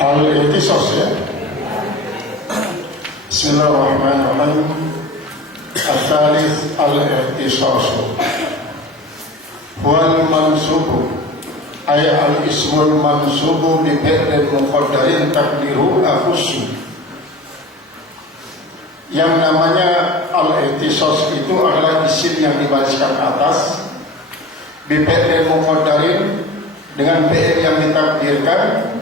Al-Ihtisas ya. Bismillahirrahmanirrahim. Al-Thalith Al-Ihtisas wal mansubu ay al-ismul mansubu bi fi'lin muqaddarin taqdiru akhussu. Yang namanya al-ihtisas itu adalah isim yang dibariskan atas bi fi'lin muqaddarin dengan fi'il yang ditakdirkan,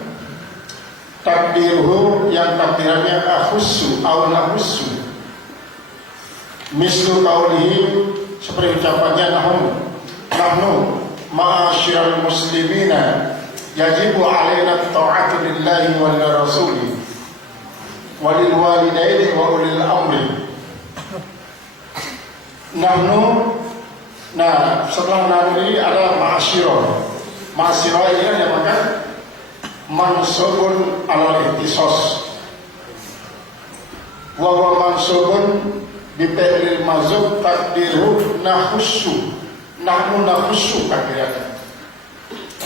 takdiruhu yang takdirannya akhussu au nahussu. Mislu qaulihi, seperti ucapannya nahnu ma'asyiral muslimina yajibu alaina ta'atu lillahi wa lirasuli walil walidaini wa ulil amri. Nahnu, nah setelah nahnu ini adalah ma'asyirah. Ma'asyirah ini dinamakan mansubun alal ihtisas wa huwa mansubun bi fi'lil mazub takdiru nahussu. Nahnu nahussu takdirannya.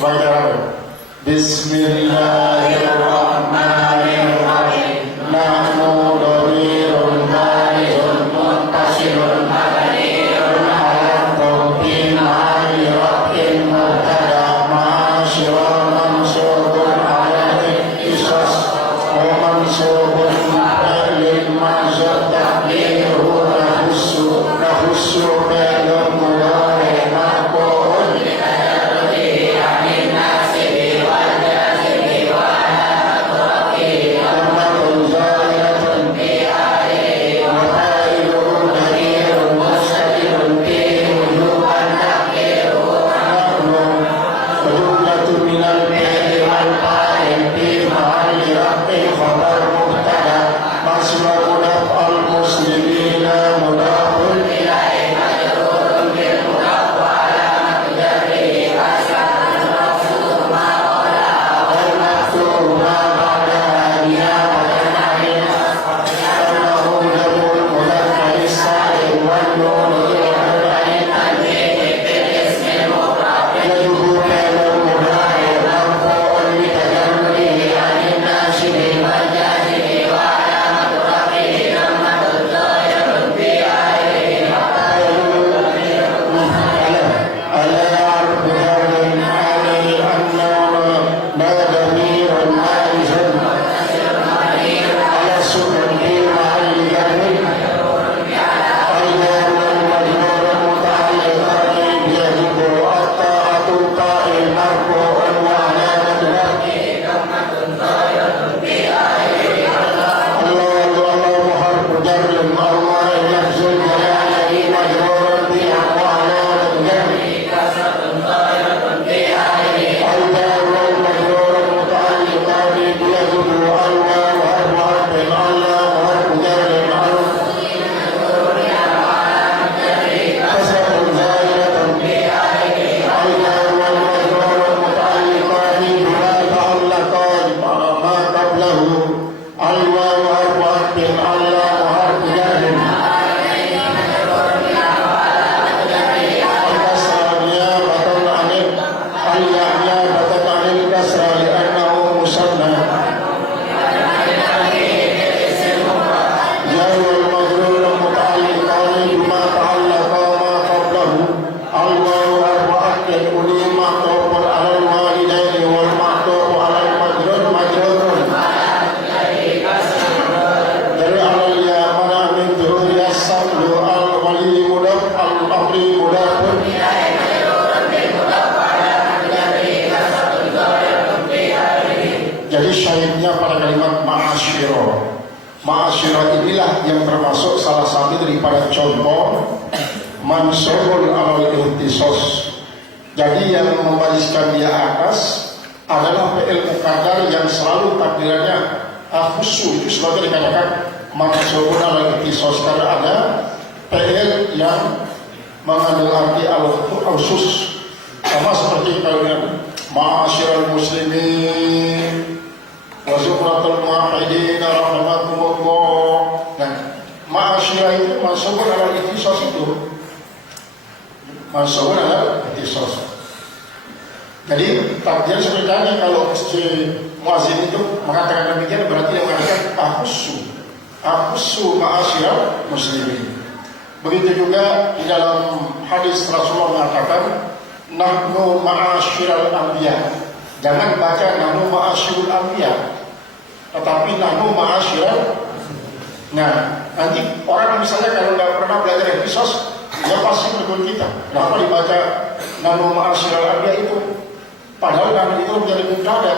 Baiklah. Bismillahirrahmanirrahim. Nahnu dhamirun barizun muntasirun madaniyun ala rabbin ali rabbin mubtada ma'asyirah mansubun ala ihtisas wa mansubun fi'lil mazub takdiru nahussu. Nahussu fi'lun mudhari' marfu'un bi kadratihi 'anil nasibi wal jazimi wa alamatun dhammatun zahiratun fi akhirih wa fa'iluhu dhamirun mustatirun fihi wujuban takdiruhu nahnu wa jumlatun minal fi'li wal fa'il fi mahalli raf'in khabar mubtada maksudna mudaf al muslimina mudafun ilaihi majrurun bil mudaf wa alamat jarrihi kasrah maksud ma qala wal maksud ma ba'da niyabatan 'anil asqalahu damul mudzakkar salim wal nun yuradu 'anil tanwin bil ismil mufrad yajubu fi'lun mudhari' marfu'un bi tajarrudihi 'anil nasibi wal jazimi wa alamatu raf'ihi dhammatun zahiratun fi akhirih ala arfi harfin alil annawna nadamiran ma'izun ala sukun fi mahalli jarrin al-jar wal majrur muta'alliqan bi yajibu at-ta'atu ta'il marfu'un wa alamatu raf'ihi dhammatun zahiratun fi akhirih Allahu harfu jarrin Allah lafzul jalalaini majrurun bi wa alamatu jarrihi kasratun zahiratun fi akhirih al-jar wal majrur muta'alliqan bi yajibu al-waw harfu harfin Allahu harfu jarrin kasratun zahiratun fi akhirih al-jar wal majrur muta'alliqan bima ta'allaqa ma qablahu al-waw harfu harfin Allahu harfu jarrin al-kasra niyabatan 'anil al-niyabatan 'anil kasra li'annahu musanna jar wal majrur muta'alliqan bima ta'allaqa ma qablahu al-waw harfu harfin ulima ma'tufun 'alal walidaini wal ma'tufu 'alal majrurun dari alal ya mana min zuhuri as-sablu al-wali mudaf al-amri mudafun jadi syahidnya pada kalimat ma'asyirah Ma'asyiral inilah yang termasuk salah satu daripada contoh mansubul alal ihtisos. Jadi yang membariskan dia atas adalah fi'il muqaddar yang selalu takdirannya khusus. Itu sebabnya dikatakan mansubul alal ihtisos, karena ada fi'il yang mengandung arti al-khusus. Sama seperti kalian ma'asyiral muslimin wa zukratul muwahhidin rahimakumullah. Nah, ma'asyirah itu mansubun ala ihtisas, itu mansubun ala ihtisas. Jadi takdir sebenarnya kalau si muazzin itu mengatakan demikian berarti dia mengatakan akhussu ma'asyiral muslimin. Begitu juga di dalam hadis Rasulullah mengatakan nahnu ma'asyiral anbiya. Jangan baca nahnu ma'asyirul anbiya, tetapi nahnu ma'asyiral. Nah, nanti orang misalnya kalau nggak pernah belajar episos, dia pasti menegur kita. Kenapa dibaca nahnu ma'asyiral anbiya itu? Padahal nahnu itu menjadi mubtada,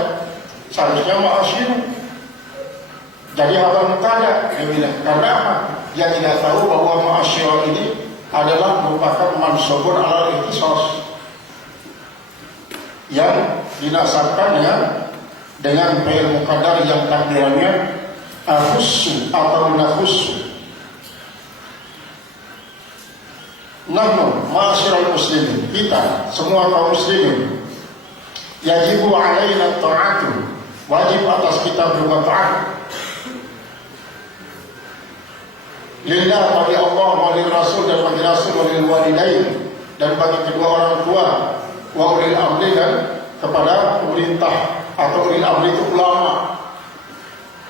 seharusnya ma'asyiru. Jadi apa mubtada? Dia bilang, karena apa? Dia tidak tahu bahwa ma'asyiral ini adalah merupakan mansubun ala ihtisas yang dinasabkan dengan fi'il muqaddar yang takdirannya akhussu atau nakhussu. Nahnu ma'asyiral muslimin, kita semua kaum muslimin, yajibu alaina ta'atu, wajib atas kita berbuat taat lillah, bagi Allah, bagi Rasul dan bagi Rasul, bagi walidain dan bagi kedua orang tua, wa ulil amri dan kepada pemerintah atau ulil amri itu ulama.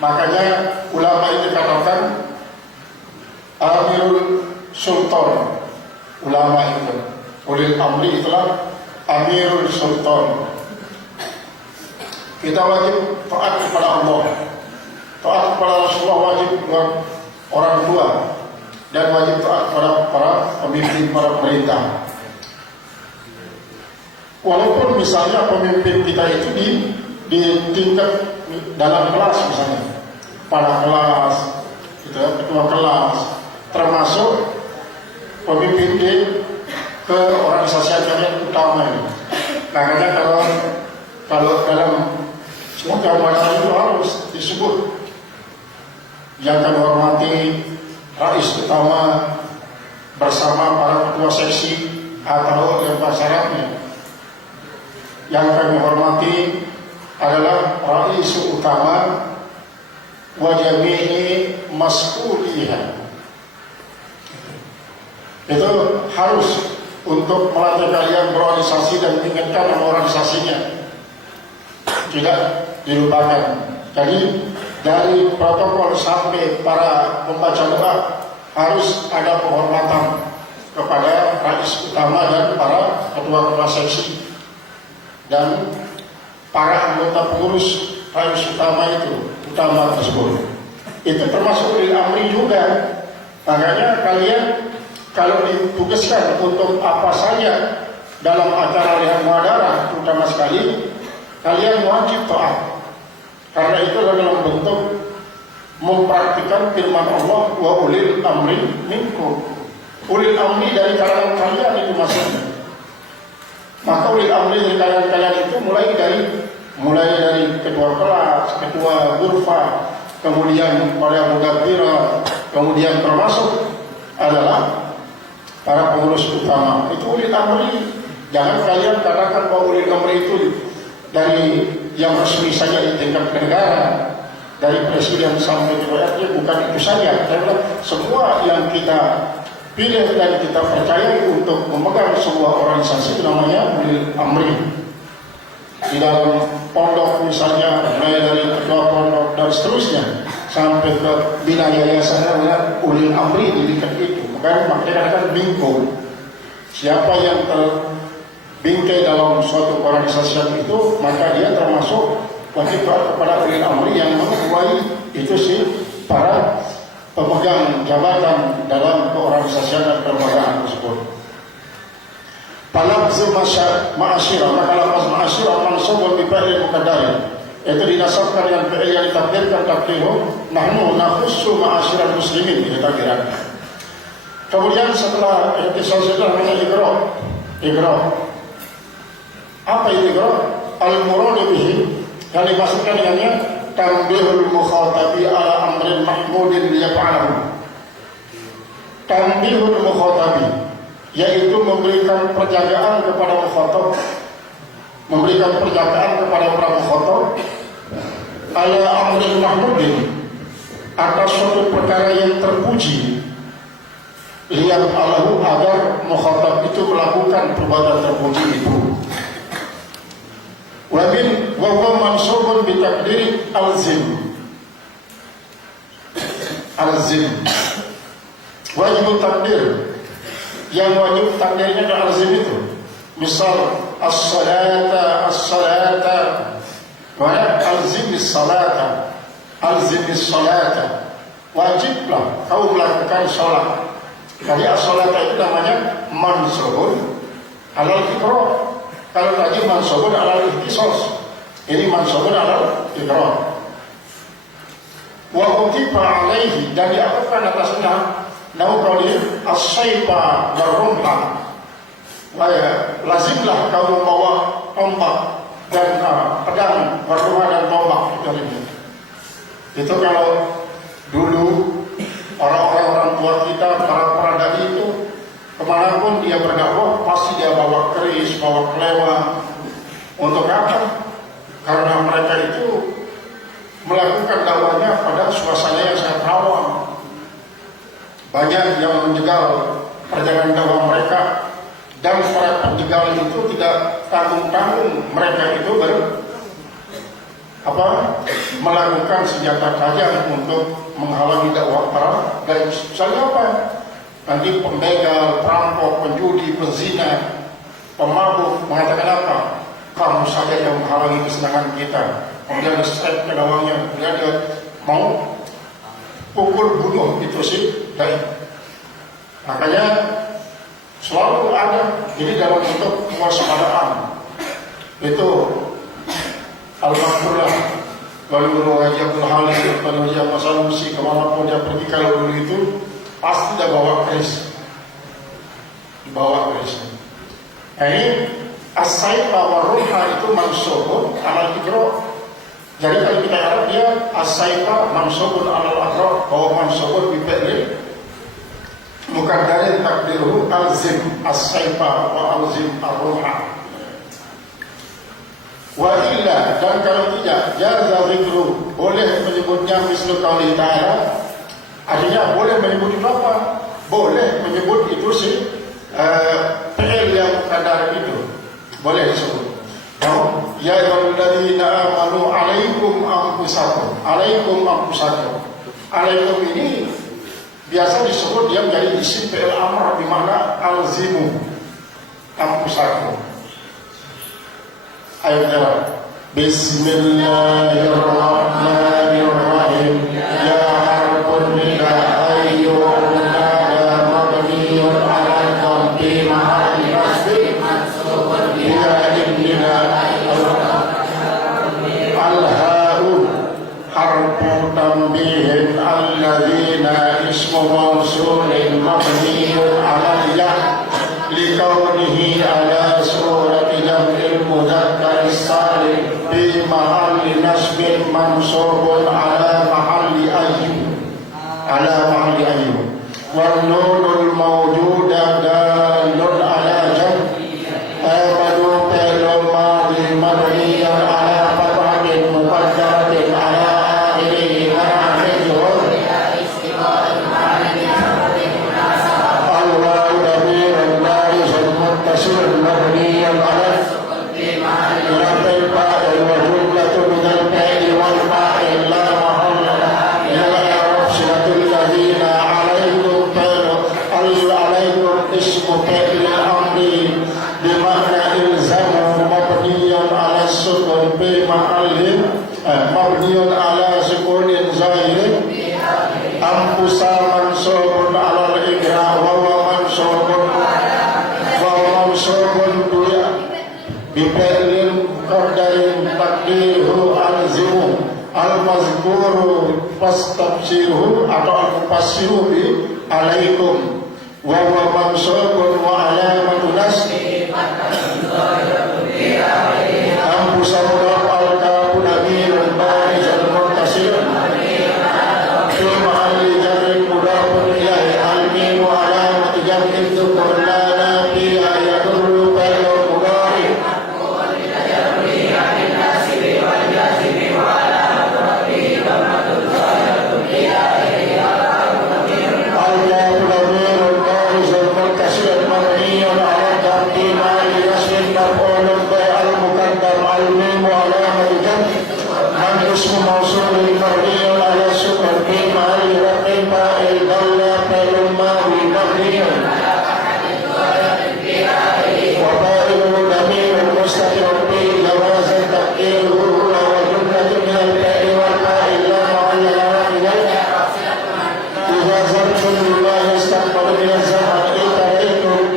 Makanya ulama itu dikatakan amirul sultan. Ulama itu ulil amri itulah amirul sultan. Kita wajib taat kepada Allah, taat kepada Rasulullah, wajib buat orang tua, dan wajib taat kepada para pemimpin, para pemerintah. Walaupun misalnya pemimpin kita itu di tingkat dalam kelas, misalnya kepala kelas, gitu ya, ketua kelas, termasuk pemimpin ke organisasi yang utama ini. Makanya kalau dalam semua keagamaan itu harus disebut yang kami hormati rais utama bersama para ketua seksi atau yang syaratnya. Yang kami hormati adalah rais utama wa jami'i mas'uliha. Itu harus untuk melatih kalian berorganisasi dan meningkatkan nama organisasinya, tidak dilupakan. Jadi dari protokol sampai para pembaca doa harus ada penghormatan kepada rais utama dan para ketua-ketua seksi dan para anggota pengurus rais utama tersebut. Itu termasuk ulil amri juga. Makanya kalian kalau ditugaskan untuk apa saja dalam acara lihat muhadarah, terutama sekali kalian wajib taat. Karena itu adalah bentuk mempraktikkan firman Allah, wa ulil amri minkum. Ulil amri dari kalangan kalian itu maksudnya. Maka ulil amri dari kalangan kalian itu mulai dari ketua kelas, ketua ghurfa, kemudian para mudabbira, kemudian termasuk adalah para pengurus utama. Itu ulil amri. Jangan kalian katakan bahwa ulil amri itu dari yang resmi saja di tingkat negara, dari presiden sampai ke RT, bukan itu saja. Karena semua yang kita pilih dan kita percaya untuk memegang sebuah organisasi namanya ulil amri. Di dalam pondok misalnya, mulai dari ketua pondok dan seterusnya sampai ke bina yayasan namanya ulil amri di tingkat itu. Makanya dikatakan bingkul. Siapa yang terbingkai dalam suatu organisasi itu, maka dia termasuk wajib kepada ulil amri yang menguasai itu sih para pemegang jabatan dalam keorganisasian dan kelembagaan tersebut. Palabzu ma'asyirah, maka lafaz ma'asyirah mansubun bi fi'il muqaddar. itu dinasabkan dengan fi'il yang ditakdirkan takdiru nahnu nakhussu ma'asyiral muslimin, itu takdiran. Kemudian setelah ihtisas itu namanya iqra. Apa itu iqra? Al-muradu bihi, yang dimaksudkan dengannya tanbihul mukhatabi ala amrin mahmudin liyaf'alahu. Tanbihul mukhatabi, yaitu memberikan perjagaan kepada mukhatab, memberikan perjagaan kepada para mukhatab ala amrin mahmudin, atas suatu perkara yang terpuji, liyaf'alahu, agar mukhatab itu melakukan perbuatan terpuji itu. Wa huwa mansubun bi taqdiri alzim. Wajib takdir, yang wajib takdirnya adalah alzim itu. Misal as-salata, wa alzim as-salata, wajiblah kau melakukan salat. Jadi as-salata itu namanya mansubun alal iqra. Kalau tadi mansubun alal ihtisas, ini mansubun alal iqra. Wa utifa alaihi, dan diaturkan atasnya naukali as-sayfa warumha. Lazimlah kau membawa tombak dan pedang, warumha dan tombak. Itu kalau dulu orang tua kita, para dai itu kemanapun dia berdakwah pasti dia bawa keris, bawa kelema. Untuk apa? Karena mereka itu melakukan dakwahnya pada suasana yang sangat rawan. Banyak yang menjegal perjalanan dakwah mereka, dan para penjegal itu tidak tanggung-tanggung. Mereka itu melakukan senjata tajam untuk menghalangi dakwah para dai. Misalnya apa? Nanti pembegal, perampok, penjudi, penzina, pemabuk mengatakan apa? Kamu saja yang menghalangi kesenangan kita. Kemudian diset ke dakwahnya, kemudian dia mau pukul bunuh itu sih dai. Makanya selalu ada, jadi dalam bentuk kewaspadaan itu al-makrullah wal wajibul halil wal masalusi, kemanapun dia pergi kalau dulu itu pasti dia bawa keris, Nah, ini as-sayfa warumha itu mansubun alal iqra. Jadi kalau kita Arab dia as-sayfa mansubun alal iqra, bahwa mansubun bi fi'lin muqaddarin takdiruhu alzim as-sayfa wa alzim ar-rumha. Wa illa, dan kalau tidak jaza zikru, boleh menyebutnya mislu qauli ta'ala. Artinya boleh menyebut itu apa? Boleh menyebut itu si fi'il yang kadar itu boleh disebut. Ya ayyuhalladzina amanu alaikum anfusakum. Alaikum ini biasa disebut dia menjadi isim fi'il amr, di mana alzimu anfusakum. Ayat Bismillahirrahmanirrahim. Ya harfun nida ayyuhun nada mabniyun ala dhammi mahalli nasbi mansubun bila nida al-ha'u harfu tambihin alladzina ismu mausulin mabniyun ala ya likaunihi ala surati jam'il mudzakkar salim bi mahalli nasbin mansubun ala mahalli ayyu wan nunul mawjuda dalun ala jam'i abadu fi'lun madhi mabniyan ala fathatin muqaddaratin ala akhirih wa akhirih al-wawu damirun barisun muttasilun mabniyan ala fa'il wa jumlatu minal fi'li wal fa'il la mahalla min al-i'rab silatul ladzina alaikum ismu fi'il amri bima'na ilzamu mabniyan ala sukun bi ma'allin mabniyan ala sukunin zahirin ampusa mansubun ala al-igra wa mansubun bi fi'lin qadarin takdiru alzi al-mazkuru fastabshiru atau al-mufassiru bi alaikum wa huwa mansubun wa alamatu nasbi ampusamudar al-kabu namirun barizal muntasir fi mahalli jarrin mudafun ilahi almin wa alamatu jam'in dhukur lana fi ayatul bayu mudari اسم موصول مبني على السكون في محل رفع فاعل ضل فعل ماضي مبني وفاعله ضمير مستتر به جواز تقديره هو وجملة من الفاء والفاعل لا محل لها من إذا ظرف لله يستقبل من الزمن إلتقيتم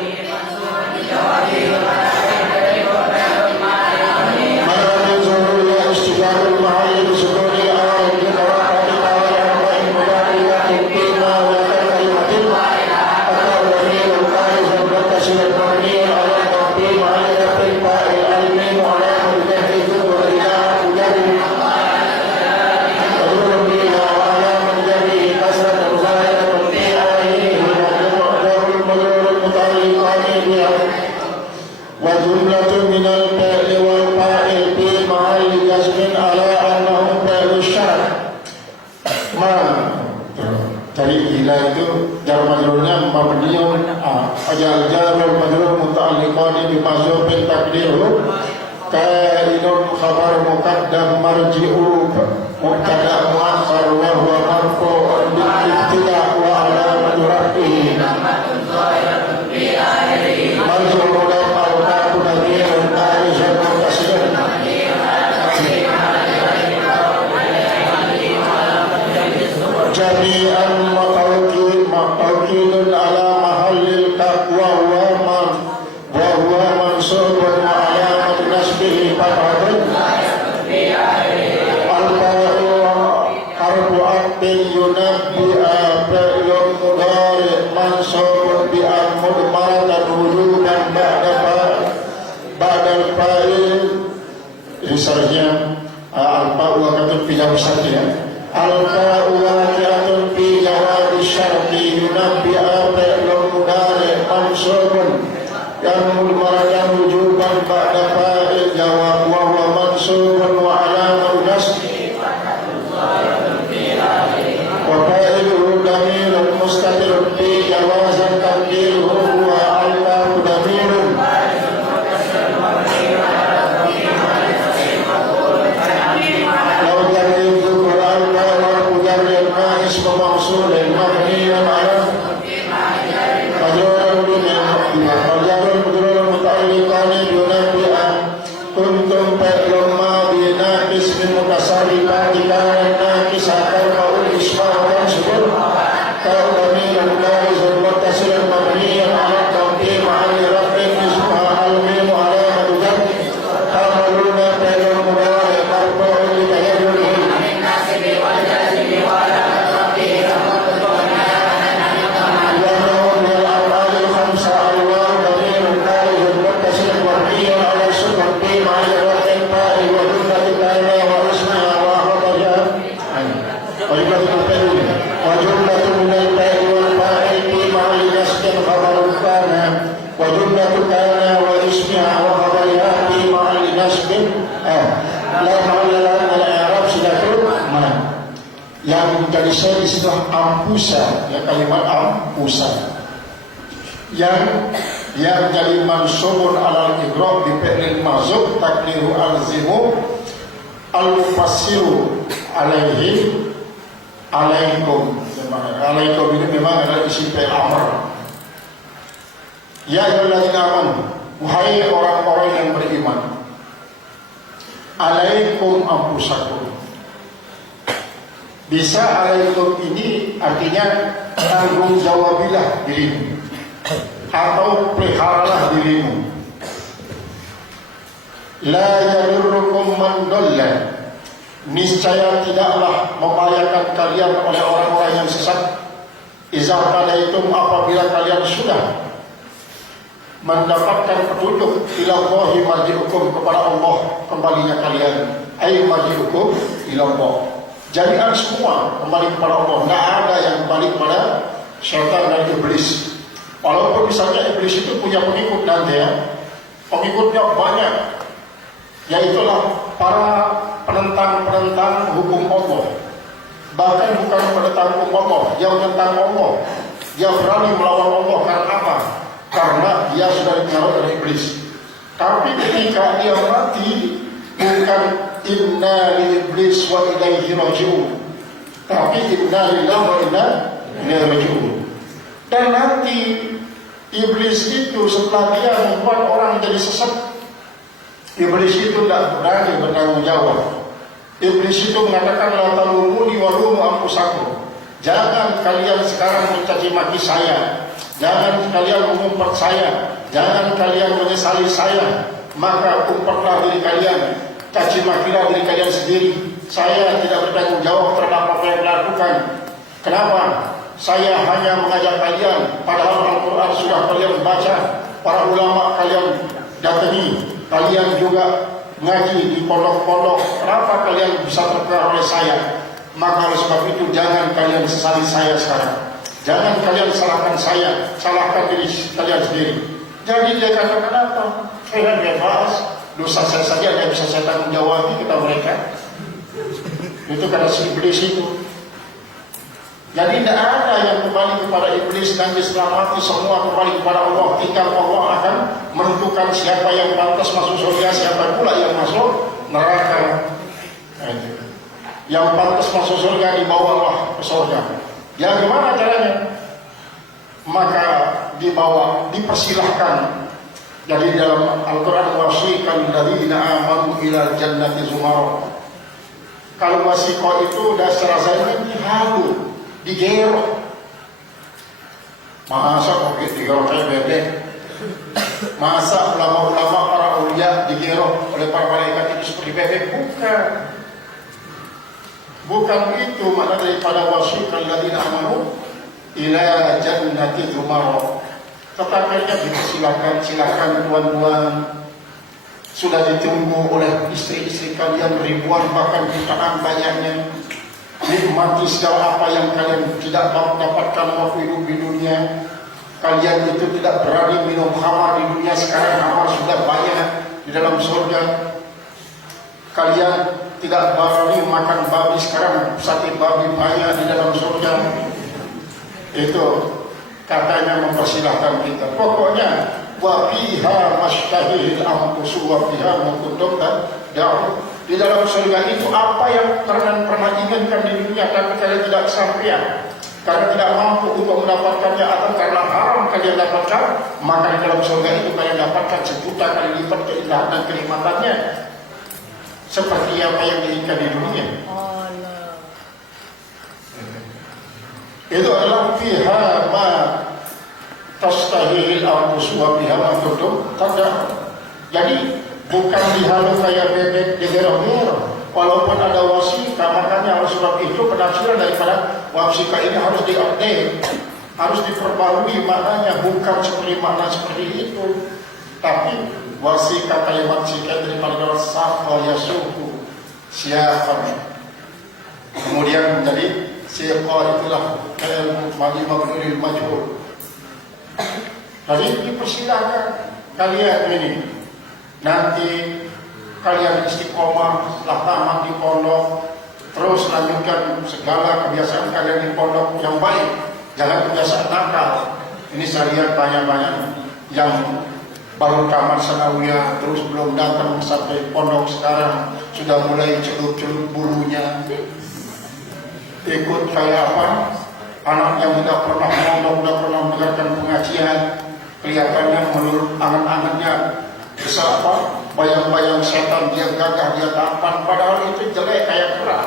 وجملة من الفعل والفاعل في محل جزم على أنه فعل الشرع. Jadi ila itu jar majrurnya mabniun ajal jarul majrur muta'alliqan bi mazhubin taqdiru kainun khabar muqaddam marji'u mubtada muakhar wa huwa marfu'un bil ibtida wa alamatu rafihi marfu'un al-qabu nadirun barizun muntasirun jami'an maqawqidun ala mahallil taqwa wa huwa mansubun wa alamat nasbihi fathatun al-fa'u harfu abin yunabbi'a fa'ilun mudhari mansubun bi'an mudmaratan wujuban ba'dal fa'il. Ini seharusnya al-fa'u akan pindah saja. Al-fa'u waqi'atun fi jawab syarti yunabbi'a fa'ilun mudhari mansubun yang mudmaratan wujuban ba'da fa'il jawab wa huwa mansubun wa alamatu nasbi wa fa'iluhu damirun mustatirun fi jawazan taqdiruhu huwa Allahu damirun موصول مبني على مجرور متعلقان بينبئ كنتم فعل ماضي ناقص من متصرفات كان ناقص ترفع الاسم وتنصب كضمير بارز متصل مبني على التوكيد محل رفع اسمها الميم علامة جر تعملون فعل مضارع مرفوع لتجرده yang menjadi saya istilah ampusa, ya kalimat ampusa yang jadi mansubun alal idgham bi fi'lil mazhub taqdiru alzimu al-mufassiru alaihi alaikum. Alaikum ini memang adalah isim fi'il amr. Ya ayyuhalladzina amanu, wahai orang-orang yang beriman, alaikum ampusakum. Bisa alaikum ini artinya tanggung jawabilah dirimu atau peliharalah dirimu. La yadurrukum man dalla, niscaya tidaklah membahayakan kalian oleh orang-orang yang sesat. Iza qadaitum, apabila kalian sudah mendapatkan petunjuk, ila Allahi marji'ukum, kepada Allah kembalinya kalian. Ay marji'ukum ila Allah, jadikan semua kembali kepada Allah. Tidak ada yang kembali kepada syaitan dan iblis. Walaupun misalnya iblis itu punya pengikut nanti ya, pengikutnya banyak, yaitulah para penentang hukum Allah. Bahkan bukan penentang hukum Allah, dia menentang Allah. Dia berani melawan Allah. Karena apa? Karena dia sudah dipengaruhi oleh iblis. Tapi ketika dia mati, bukan inna li iblis wa ilaihi raji'un, tapi inna lillahi wa inna ilaihi raji'un. Dan nanti iblis itu setelah dia membuat orang jadi sesat, iblis itu tidak berani bertanggung jawab. Iblis itu mengatakan, la talumuni wa lumu anfusakum, jangan kalian sekarang mencaci maki saya, jangan kalian mengumpat saya, jangan kalian menyesali saya, maka umpatlah diri kalian, caci makilah diri kalian sendiri. Saya tidak bertanggung jawab terhadap apa yang dilakukan. Kenapa? Saya hanya mengajak kalian, padahal Al-Quran sudah kalian baca, para ulama kalian datangi, kalian juga ngaji di pondok-pondok. Kenapa kalian bisa terpengaruh oleh saya? Maka oleh sebab itu jangan kalian sesali saya sekarang. Jangan kalian salahkan saya, salahkan diri kalian sendiri. Jadi dia katakan apa? Saya bebas, dosa saya saja yang bisa saya tanggung jawab kita mereka. Itu karena si iblis itu. Jadi tidak ada yang kembali kepada iblis dan diselamatkan, semua kembali kepada Allah. Tinggal Allah akan menentukan siapa yang pantas masuk surga, siapa pula yang masuk neraka. Yang pantas masuk surga dibawalah ke surga. Ya gimana caranya? Maka dibawa, dipersilahkan. Jadi dalam Al-Quran, wasiqal ladzina amanu ila jannati zumara. Kalau wasiqah itu dasar rasanya dihalu, digerok. Masa kok digerok kayak bebek? Masa ulama-ulama para ulia digerok oleh para malaikat itu seperti bebek? Bukan. Bukan itu makna daripada wasiqal ladzina amanu ila jannati zumara. Tetapi dipersilakan, silakan tuan-tuan, sudah ditunggu oleh istri-istri kalian ribuan bahkan jutaan banyaknya. Nikmati segala apa yang kalian tidak dapatkan waktu hidup di dunia. Kalian itu tidak berani minum khamar di dunia, sekarang khamar sudah banyak di dalam surga. Kalian tidak berani makan babi, sekarang sate babi banyak di dalam surga. Itu katanya mempersilahkan kita. Pokoknya wa fiha mashtahil anfusu wa fiha ma kuntum tad'un. Di dalam surga itu apa yang kalian pernah inginkan di dunia tapi kalian tidak kesampaian, karena tidak mampu untuk mendapatkannya, atau karena haram kalian dapatkan, maka di dalam surga itu kalian dapatkan sejuta kali lipat keindahan dan kenikmatannya seperti apa yang diinginkan di dunia. Itu adalah fiha ma tastahil anfusu wa fiha ma kuntum tad'un. Jadi bukan dihalu kayak bebek digerok-gerok. Walaupun ada wasiqah, makanya oleh sebab itu penafsiran daripada wasiqah ini harus diupdate, harus diperbarui maknanya, bukan seperti makna seperti itu. Tapi wasiqah, kalimat siqah daripada safa yasuku, siapa. Kemudian menjadi siqa, itulah mali mabnul majhul. Jadi dipersilakan kalian ini. Nanti kalian istiqomah, setelah tamat di pondok, terus lanjutkan segala kebiasaan kalian di pondok yang baik. Jangan kebiasaan nakal. Ini saya lihat banyak-banyak yang baru tamat sanawiyah, terus belum datang sampai pondok, sekarang sudah mulai celup-celup bulunya. Ikut kayak apa? Anak yang tidak pernah mondok, tidak pernah mendengarkan pengajian, kelihatannya menurut angan-angannya bisa apa? Bayang-bayang setan, dia gagah, dia tampan, padahal itu jelek kayak kerak.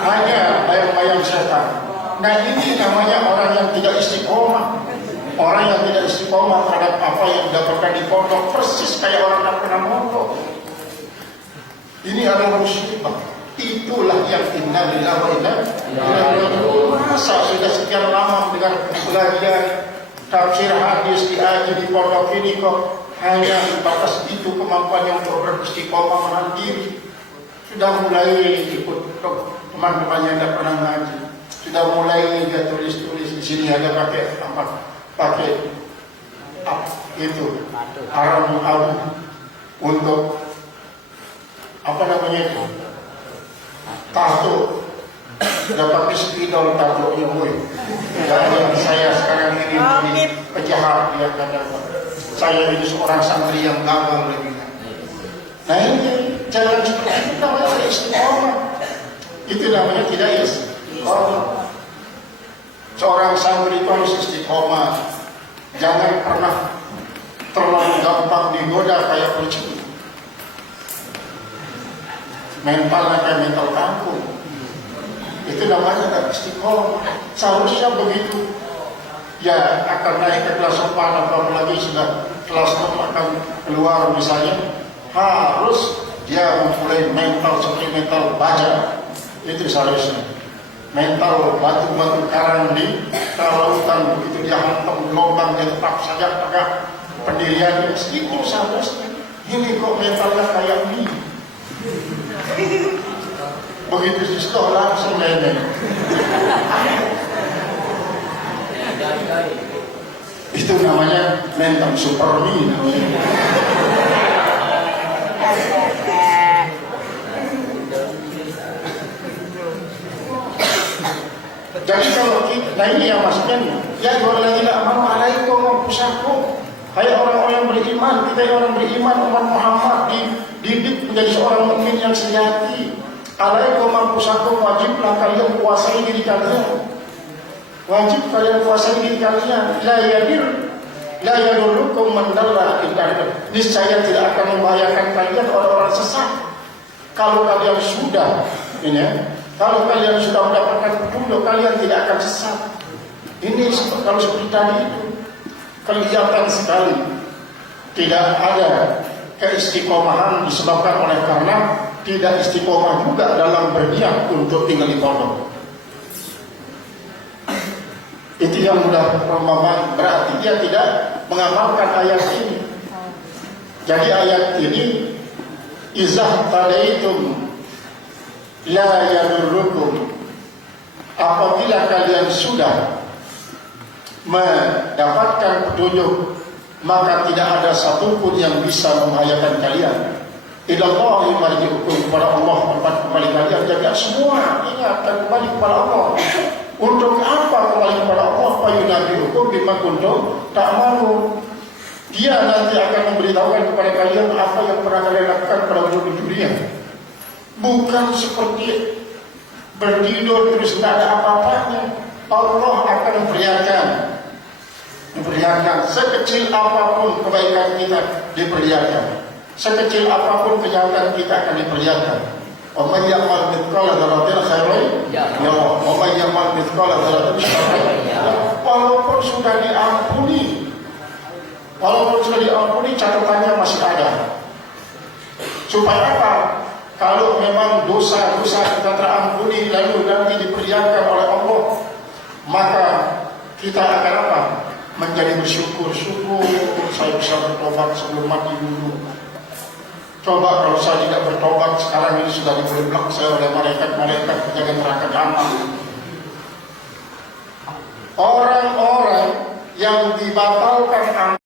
Hanya bayang-bayang setan. Nah ini namanya orang yang tidak istiqomah. Orang yang tidak istiqomah terhadap apa yang didapatkan di pondok, persis kayak orang yang pernah mondok. Ini adalah musibah. Itulah yang inna lillahi wa inna ilaihi raji'un. Masa sudah sekian lama mendengar belajar tafsir hadis diaji di pondok ini kok hanya sebatas itu kemampuannya untuk beristiqomah menahan diri. Sudah mulai ikut teman-temannya yang tidak pernah ngaji. Sudah mulai dia tulis-tulis di sini ada pakai apa? Pakai itu haram untuk apa namanya itu? Tato. Dapat spidol tato yang boy. Jangan saya sekarang ini penjahat dia kata. Saya ini seorang santri yang gagal lebih. Nah ini jangan seperti itu namanya istiqomah. Itu namanya tidak istiqomah. Seorang santri itu harus istiqomah. Jangan pernah terlalu gampang digoda kayak kucing. Mentalnya kayak mental kampung. Itu namanya tidak istiqomah. Seharusnya begitu. Ya akan naik ke kelas 4 apalagi sudah kelas 6 akan keluar misalnya, harus dia memulai mental seperti mental baja. Itu seharusnya mental batu-batu karang di lautan, begitu dia hantam gelombang dia tetap saja tegak pendirian. Itu seharusnya. Ini kok mentalnya kayak ini. Begitu sisto langsung nenek. Itu namanya mental supermi namanya. Jadi kalau kita, nah ini yang maksudnya ya waladina amanu alaikum anfusakum. Hai orang-orang yang beriman, kita yang orang beriman, umat Muhammad dididik menjadi seorang mukmin yang sejati. Alaikum anfusakum, wajiblah kalian kuasai diri kalian. Wajib kalian kuasai diri kalian. La yadurrukum man dalla in tadallum. Niscaya tidak akan membahayakan kalian orang-orang sesat. Kalau kalian sudah ini ya, kalau kalian sudah mendapatkan petunjuk, kalian tidak akan sesat. Ini kalau seperti tadi itu kelihatan sekali tidak ada keistiqomahan disebabkan oleh karena tidak istiqomah juga dalam berniat untuk tinggal di pondok. Itu yang mudah pemahaman, berarti dia tidak mengamalkan ayat ini. Jadi ayat ini izah tadaitum la yadurrukum, apabila kalian sudah mendapatkan petunjuk maka tidak ada satupun yang bisa membahayakan kalian. Ilallahi marji'ukum, kepada Allah tempat kembali kalian. Jaga semua, ingat dan kembali kepada Allah. Untuk apa kembali kepada Allah? Fayunabbi'ukum bima kuntum ta'malun. Dia nanti akan memberitahukan kepada kalian apa yang pernah kalian lakukan pada waktu dunia. Bukan seperti bertidur terus tidak ada apa-apanya. Allah akan diperlihatkan sekecil apapun kebaikan kita diperlihatkan, sekecil apapun kejahatan kita akan diperlihatkan. Wa may ya'mal mithqala dzarratin khairan yarah, wa may ya'mal mithqala dzarratin syarran yarah. Walaupun sudah diampuni, catatannya masih ada. Supaya apa? Kalau memang dosa-dosa kita terampuni lalu nanti diperlihatkan oleh Allah, maka kita akan apa? Menjadi bersyukur. Saya bisa bertobat sebelum mati dulu. Coba kalau saya tidak bertobat, sekarang ini sudah dibeblok saya oleh malaikat-malaikat penjaga neraka jahanam. Orang-orang yang dibatalkan